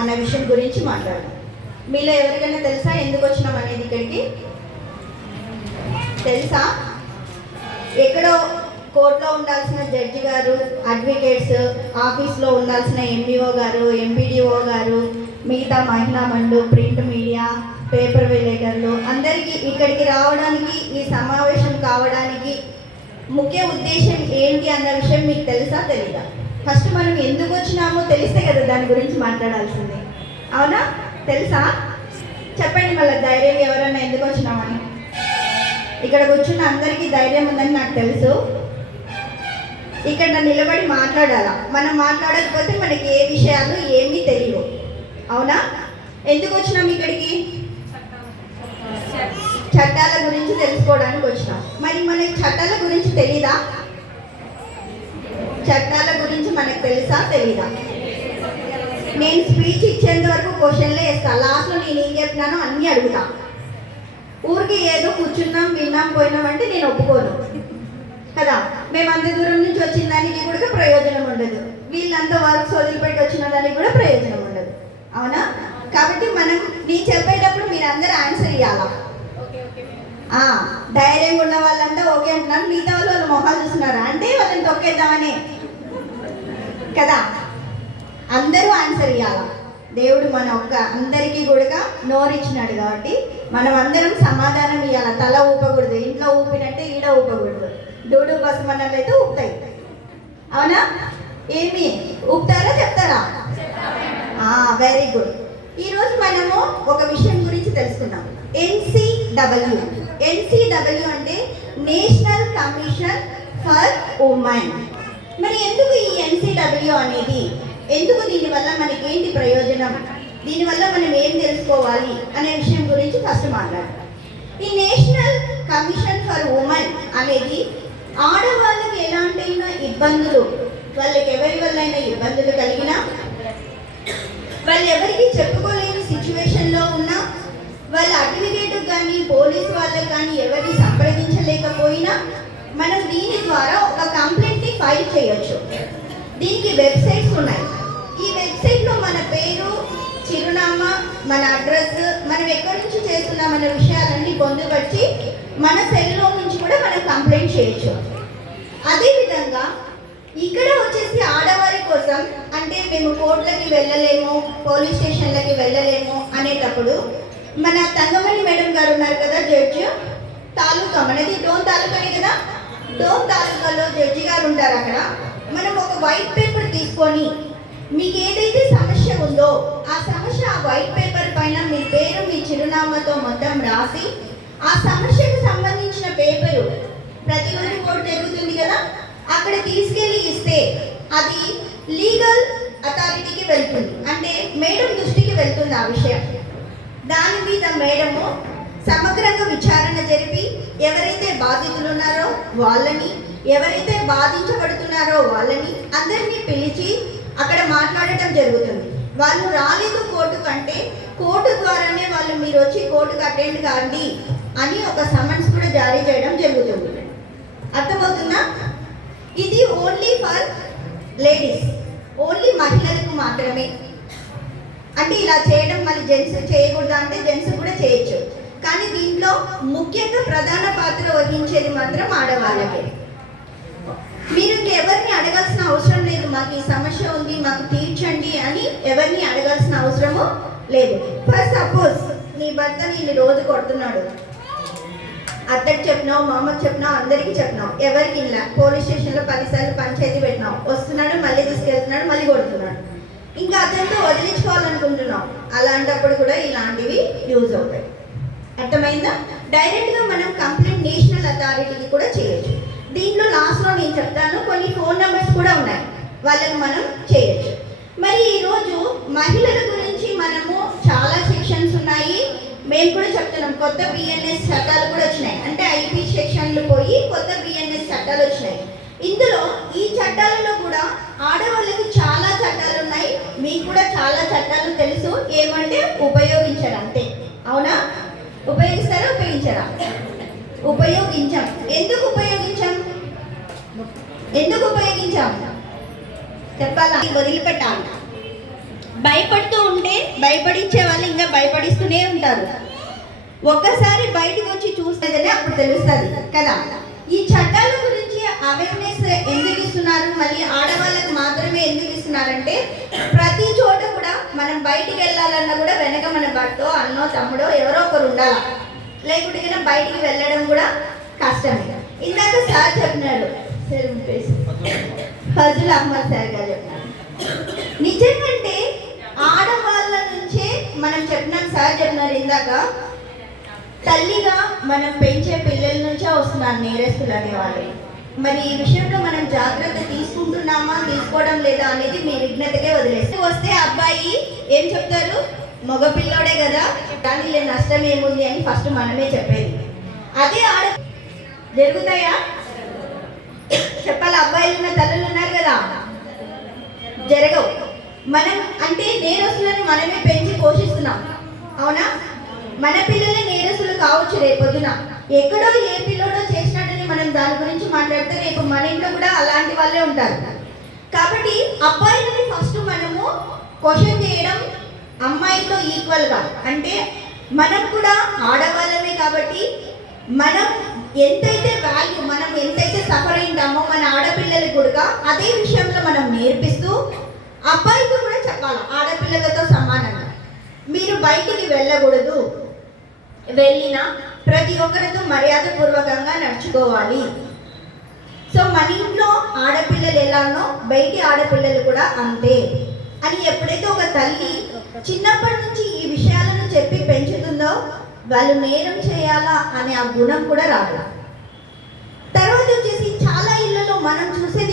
అన్న విషయం గురించి మాట్లాడదాం. మీలో ఎవరికైనా తెలుసా ఎందుకు వచ్చినాం అనేది ఇక్కడికి? తెలుసా? ఎక్కడో కోర్టులో ఉండాల్సిన జడ్జి గారు అడ్వకేట్స్ ఆఫీస్లో ఉండాల్సిన ఎంబీఓ గారు ఎంపీడీఓ గారు మిగతా మహిళా మండు ప్రింట్ మీడియా పేపర్ విలేకరులు అందరికీ ఇక్కడికి రావడానికి ఈ సమావేశం కావడానికి ముఖ్య ఉద్దేశం ఏంటి అన్న విషయం మీకు తెలుసా తెలీదా? ఫస్ట్ మనం ఎందుకు వచ్చినామో తెలిస్తే కదా దాని గురించి మాట్లాడాల్సింది. అవునా? తెలుసా? చెప్పండి మళ్ళీ ధైర్యం ఎవరన్నా ఎందుకు వచ్చినామని. ఇక్కడ కూర్చున్న అందరికీ ధైర్యం ఉందని నాకు తెలుసు. ఇక్కడ నిలబడి మాట్లాడాలా. మనం మాట్లాడకపోతే మనకి ఏ విషయాలు ఏమీ తెలియవు. అవునా? ఎందుకు వచ్చినాం ఇక్కడికి? చట్టాల గురించి తెలుసుకోవడానికి వచ్చినాం. మరి మనకి చట్టాల గురించి తెలీదా? చట్టాల గురించి మనకు తెలుసా? తెలీదా? నేను స్పీచ్ ఇచ్చేంత వరకు క్వశ్చన్లే వేస్తా. లాస్ట్లో నేను ఏం చెప్పినానో అన్నీ అడుగుతా. ఊరికి ఏదో కూర్చున్నాం విన్నాం పోయినాం అంటే నేను ఒప్పుకోను. కదా? మేము అంత దూరం నుంచి వచ్చిన దానికి కూడా ప్రయోజనం ఉండదు. వీళ్ళంతా వర్క్స్ వదిలిపెట్టి వచ్చిన దానికి కూడా ప్రయోజనం ఉండదు. అవునా? కాబట్టి మనం నేను చెప్పేటప్పుడు మీరు అందరూ ఆన్సర్ ఇవ్వాలా ఆ, ధైర్యంగా ఉన్న వాళ్ళంతా ఓకే అంటున్నారు. మిగతా వాళ్ళు వాళ్ళు మొహాలు చూస్తున్నారా? అంటే వాళ్ళని తొక్కేద్దామని. కదా? అందరూ ఆన్సర్ ఇవ్వాలి దేవుడు మన ఒక్క అందరికీ కూడా నోరిచ్చినాడు కాబట్టి మనం అందరం సమాధానం ఇవ్వాలి తల ఊపకూడదు ఇంట్లో ఊపినట్టే ఈడ ఊపకూడదు. డూడు బస్ అయితే ఊపుతాయి. అవునా? ఏమి? ఊపుతారా చెప్తారా? వెరీ గుడ్ ఈరోజు మనము ఒక విషయం గురించి తెలుసుకున్నాం ఎన్సిడబ్ల్యూ ఎన్సిడబ్ల్యూ అంటే నేషనల్ కమిషన్ ఫర్ ఉమెన్ మరి ఎందుకు ఈ ఎన్సిడబ్ల్యూ అనేది? ఎందుకు దీనివల్ల మనకి ఏంటి ప్రయోజనం? దీనివల్ల మనం ఏం తెలుసుకోవాలి అనే విషయం గురించి ఫస్ట్ మాట్లాడతాం ఈ నేషనల్ కమిషన్ ఫర్ ఉమెన్ అనేది ఆడవాళ్ళకి ఎలాంటైనా ఇబ్బందులు వాళ్ళకి ఎవరి వల్లైనా ఇబ్బందులు కలిగినా వాళ్ళు ఎవరికి చెప్పుకోలేని సిచ్యువేషన్లో ఉన్నా వాళ్ళ అడ్వకేట్ కానీ పోలీస్ వాళ్ళకి కానీ ఎవరిని సంప్రదించలేకపోయినా మనం దీని ద్వారా ఒక కంప్లైంట్ ఫైల్ చేయొచ్చు. దీనికి వెబ్సైట్స్ ఉన్నాయి. ఈ వెబ్సైట్లో మన పేరు చిరునామా మన అడ్రస్ మనం ఎక్కడి నుంచి చేస్తున్నామన్న విషయాలన్నీ పొందుపరిచి మన సెల్లో నుంచి కూడా మనం కంప్లైంట్ చేయొచ్చు. అదేవిధంగా ఇక్కడ వచ్చేసి ఆడవారి కోసం అంటే మేము కోర్టులకి వెళ్ళలేము పోలీస్ స్టేషన్లకి వెళ్ళలేము అనేటప్పుడు మన తంగమణి మేడం గారు ఉన్నారు కదా జడ్జి తాలూకా మనది డోన్ తాలూకానే కదా? డోన్ తాలూకాలో జడ్జి గారు ఉంటారు అక్కడ. మనం ఒక వైట్ పేపర్ తీసుకొని మీకు ఏదైతే సమస్య ఉందో ఆ సమస్య ఆ వైట్ పేపర్ పైన మీ పేరు మీ చిరునామాతో మొత్తం రాసి ఆ సమస్యకు సంబంధించిన పేపరు ప్రతిరోజు కూడా జరుగుతుంది కదా? అక్కడ తీసుకెళ్ళి ఇస్తే అది లీగల్ అథారిటీకి వెళ్తుంది. అంటే మేడం దృష్టికి వెళ్తుంది ఆ విషయం. దాని మీద మేడము సమగ్రంగా విచారణ జరిపి ఎవరైతే బాధితులు ఉన్నారో వాళ్ళని ఎవరైతే బాధించబడుతున్నారో వాళ్ళని అందరినీ పిలిచి అక్కడ మాట్లాడటం జరుగుతుంది. వాళ్ళు రాలేదు కోర్టు కంటే కోర్టు ద్వారానే వాళ్ళు మీరు వచ్చి కోర్టుకు అటెండ్ కాండి అని ఒక సమన్స్ కూడా జారీ చేయడం జరుగుతుంది. అర్థమవుతుందా? ఇది ఓన్లీ ఫర్ లేడీస్ ఓన్లీ మహిళలకు మాత్రమే. అంటే ఇలా చేయడం మళ్ళీ జెంట్స్ చేయకూడదు అంటే జెంట్స్ కూడా చేయొచ్చు. కానీ దీంట్లో ముఖ్యంగా ప్రధాన పాత్ర వహించేది మాత్రం ఆడవాళ్ళకే. మీరు ఇంకెవరిని అడగాల్సిన అవసరం లేదు మాకు ఈ సమస్య ఉంది మాకు తీర్చండి అని ఎవరిని అడగాల్సిన అవసరము లేదు. ఫర్ సపోజ్ నీ భర్త నేను రోజు కొడుతున్నాడు. అత్తకి చెప్పినావు మా అమ్మకి చెప్పినావు అందరికీ చెప్పినావు. ఎవరికి ఇలా పోలీస్ స్టేషన్లో పదిసార్లు పంచాయతీ పెట్టినావు. వస్తున్నాడు మళ్ళీ తీసుకెళ్తున్నాడు మళ్ళీ కొడుతున్నాడు. ఇంకా అతనితో వదిలించుకోవాలనుకుంటున్నాం అలాంటప్పుడు కూడా ఇలాంటివి యూజ్ అవుతాయి. అర్థమైందా? డైరెక్ట్గా మనం కంప్లైంట్ నేషనల్ అథారిటీకి కూడా చేయొచ్చు. దీంట్లో లాస్ట్లో నేను చెప్తాను కొన్ని ఫోన్ నెంబర్స్ కూడా ఉన్నాయి. వాళ్ళకి మనం చేయొచ్చు. మరి ఈరోజు మహిళల గురించి మనము చాలా సెక్షన్స్ ఉన్నాయి. మేము కూడా చెప్తున్నాం కొత్త బిఎన్ఎస్ చట్టాలు కూడా వచ్చినాయి. అంటే ఐపీ సెక్షన్లు పోయి కొత్త బిఎన్ఎస్ చట్టాలు వచ్చినాయి. ఇందులో ఈ చట్టాలలో కూడా ఆడవాళ్ళకి చాలా చట్టాలు ఉన్నాయి. మీకు కూడా చాలా చట్టాలు తెలుసు. ఏమని ఉపయోగించరు అంతే అవునా ఉపయోగిస్తారా ఉపయోగించరా? ఉపయోగించాం. ఎందుకు ఉపయోగించాం? ఎందుకు ఉపయోగించాం? చెప్పాలా? వదిలిపెట్టాలి. భయపడుతూ ఉంటే భయపడించే వాళ్ళు ఇంకా భయపడిస్తూనే ఉంటారు. ఒక్కసారి బయటకు వచ్చి చూస్తేనే అప్పుడు తెలుస్తుంది కదా? ఈ చట్టాల గురించి అవేర్నెస్ ఎందుకు ఇస్తున్నారు? మళ్ళీ ఆడవాళ్ళకి మాత్రమే ఎందుకు ఇస్తున్నారంటే ప్రతి చోట కూడా మనం బయటికి వెళ్ళాలన్నా కూడా వెనక మన భర్తో అన్నో తమ్ముడో ఎవరో ఒకరు ఉండాలి? లేకుంటే బయటికి వెళ్ళడం కూడా కష్టమే. ఇందాక సార్ చెప్పినాడు. ఫజుల్ అహ్మద్ సార్ గారు చెప్పినారు. నిజంగంటే ఆడవాళ్ళ నుంచే మనం చెప్పినాం సార్ చెప్పినారు ఇందాక. తల్లిగా మనం పెంచే పిల్లల నుంచే వస్తున్నారు నేరస్తులు అనేవాళ్ళు. మరి ఈ విషయంలో మనం జాగ్రత్త తీసుకుంటున్నామా తీసుకోవడం లేదా అనేది మీ విఘ్నతకే వదిలేస్తే వస్తే అబ్బాయి ఏం చెప్తారు? మగ పిల్లోడే కదా దానిలో నష్టం ఏముంది అని ఫస్ట్ మనమే చెప్పేది. అదే ఆడ జరుగుతాయా? చెప్పాలి? అబ్బాయిలు ఉన్న తల్లులు ఉన్నారు కదా. జరగవు. మనం అంటే నేరస్తులను మనమే పెంచి పోషిస్తున్నాం. అవునా? మన పిల్లలే నేరస్తులు కావచ్చు రేపొద్దున. ఎక్కడో ఏ పిల్లోడో చేసినట్టని మనం దాని గురించి మాట్లాడితే రేపు మన ఇంట్లో కూడా అలాంటి వాళ్ళే ఉంటారు. కాబట్టి అబ్బాయిలని ఫస్ట్ మనము క్వశ్చన్ చేయడం అమ్మాయితో ఈక్వల్గా అంటే మనం కూడా ఆడవాళ్ళమే కాబట్టి మనం ఎంతైతే వాల్యూ మనం ఎంతైతే సఫర్ అయింటామో మన ఆడపిల్లలకు కూడా అదే విషయంలో మనం నేర్పిస్తూ అబ్బాయికి కూడా చెప్పాలి ఆడపిల్లలతో సమానంగా. మీరు బయటికి వెళ్ళకూడదు. వెళ్ళినా ప్రతి ఒక్కరితో మర్యాదపూర్వకంగా నడుచుకోవాలి. సో మన ఇంట్లో ఆడపిల్లలు ఎలానో బయటి ఆడపిల్లలు కూడా అంతే. అని ఎప్పుడైతే ఒక తల్లి చిన్నప్పటి నుంచి ఈ విషయాలను చెప్పి పెంచుతుందో వాళ్ళు నేరం చేయాలా అనే ఆ గుణం కూడా రాదు. తర్వాత వచ్చేసి చాలా ఇళ్ళలో మనం చూసేది